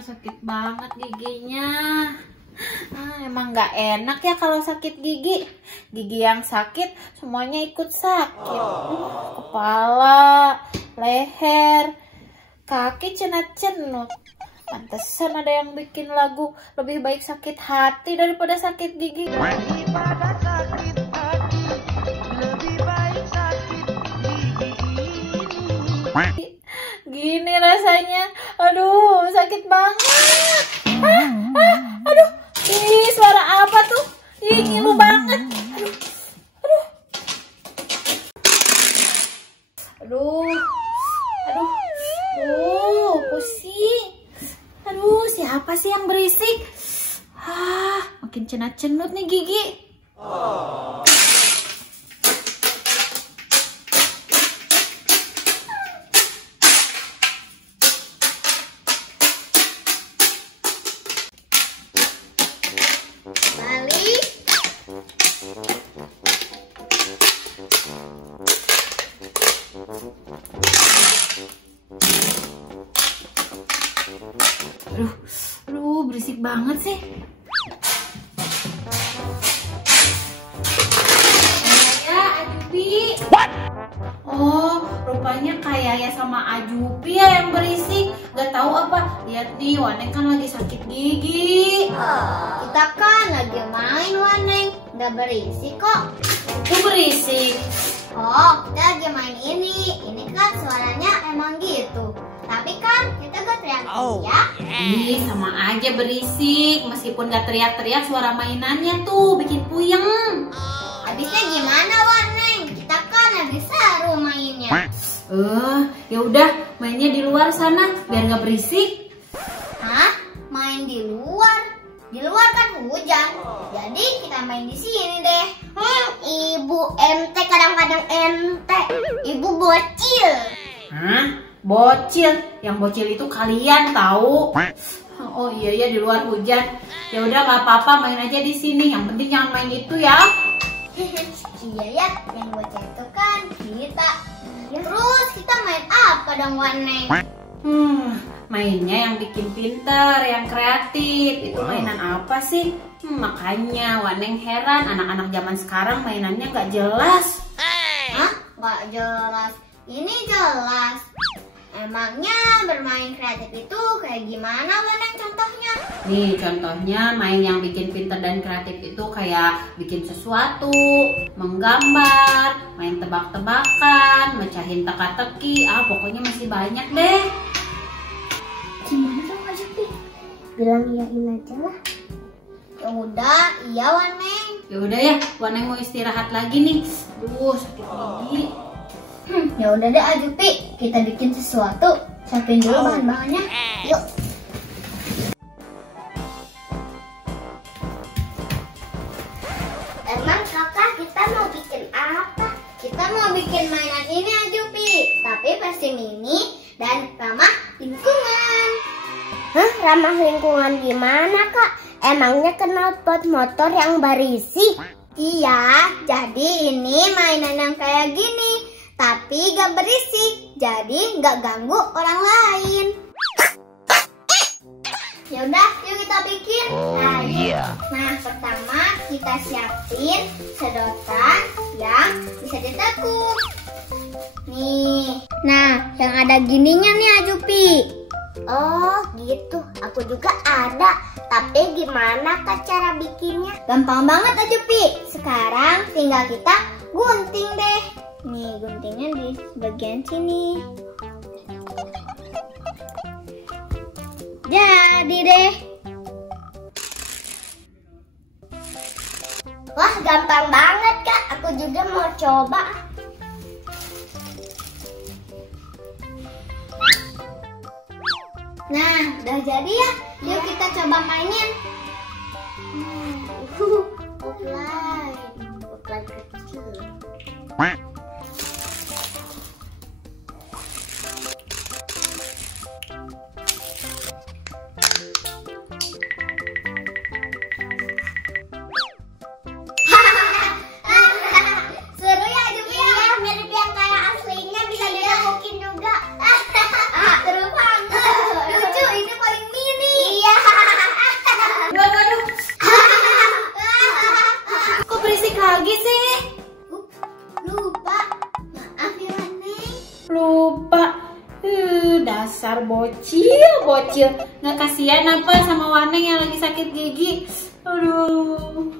sakit banget giginya. Emang nggak enak ya kalau sakit gigi. Gigi yang sakit semuanya ikut sakit. Kepala, leher, kaki cenut-cenut. Pantesan ada yang bikin lagu lebih baik sakit hati daripada sakit gigi. Daripada sakit hati, lebih baik sakit gigi. Gini rasanya. Aduh, sakit banget. Aduh. Ih, suara apa tuh? Ih, ngilu banget. Aduh, pusing. Aduh, siapa sih yang berisik? Makin cenat-cenut nih gigi. Aduh, berisik banget sih. Ya, Ajupi. What? Oh, rupanya kayak ya sama Ajupi ya yang berisik. Gak tahu apa. Lihat nih, Waneng kan lagi sakit gigi. Kita kan lagi main, Waneng. Gak berisik kok. Itu berisik. Oh, kita lagi main ini. Ini kan suaranya emang gitu. Tapi kan kita gak teriak-teriak. Ih, sama aja berisik. Meskipun gak teriak-teriak, suara mainannya tuh bikin puyeng. Habisnya gimana, Waneng? Kita kan lagi seru mainnya. Ya udah, mainnya di luar sana biar gak berisik. Hah? Main di luar? Di luar kan hujan. Jadi kita main di sini deh. Ibu MT kadang-kadang MT. Ibu bocil. Hah? Bocil? Yang bocil itu kalian tahu? Oh iya ya, di luar hujan. Ya udah nggak apa-apa, main aja di sini. Yang penting jangan main itu ya. Iya ya, yang bocil itu kan kita. Terus kita main apa dong, Waneng? Mainnya yang bikin pinter, yang kreatif. Itu mainan apa sih? Makanya Waneng heran anak-anak zaman sekarang mainannya nggak jelas. Hah? Nggak jelas? Ini jelas. Emangnya bermain kreatif itu kayak gimana, Waneng, contohnya? Nih contohnya main yang bikin pinter dan kreatif itu kayak bikin sesuatu, menggambar, main tebak-tebakan, mecahin teka-teki. Pokoknya masih banyak deh. Gimana dong, Kak Jupi? Bilang iyain aja lah. Ya udah, iya, Waneng. Ya udah ya, Waneng mau istirahat lagi nih. Duh, sakit gigi. Ya udah deh, Ajupi, kita bikin sesuatu. Siapin dulu bahan-bahannya. Yuk. Emang kakak kita mau bikin apa? Kita mau bikin mainan ini, Ajupi, tapi versi mini dan ramah lingkungan. Hah? Ramah lingkungan gimana, Kak? Emangnya knalpot motor yang berisik? Iya, jadi ini mainan yang kayak gini, tapi gak berisik, jadi gak ganggu orang lain. Ya udah, yuk kita bikin. Nah, pertama kita siapin sedotan yang bisa ditekuk. Nih, nah yang ada gininya nih, Ajupi. Oh gitu, aku juga ada. Tapi gimana Kak cara bikinnya? Gampang banget, Ajupi. Sekarang tinggal kita gunting deh. Nih, guntingnya di bagian sini. Jadi deh. Wah, gampang banget, Kak. Aku juga mau coba. Nah, udah jadi ya. Yuk kita coba mainin. Offline kecil. Seru ya, Jupi ya? Iya, mirip yang kayak aslinya, bisa ditemukin juga. Seru banget. Lucu, ini paling mini. dasar bocil. Nggak kasihan apa sama Waneng yang lagi sakit gigi? Aduh.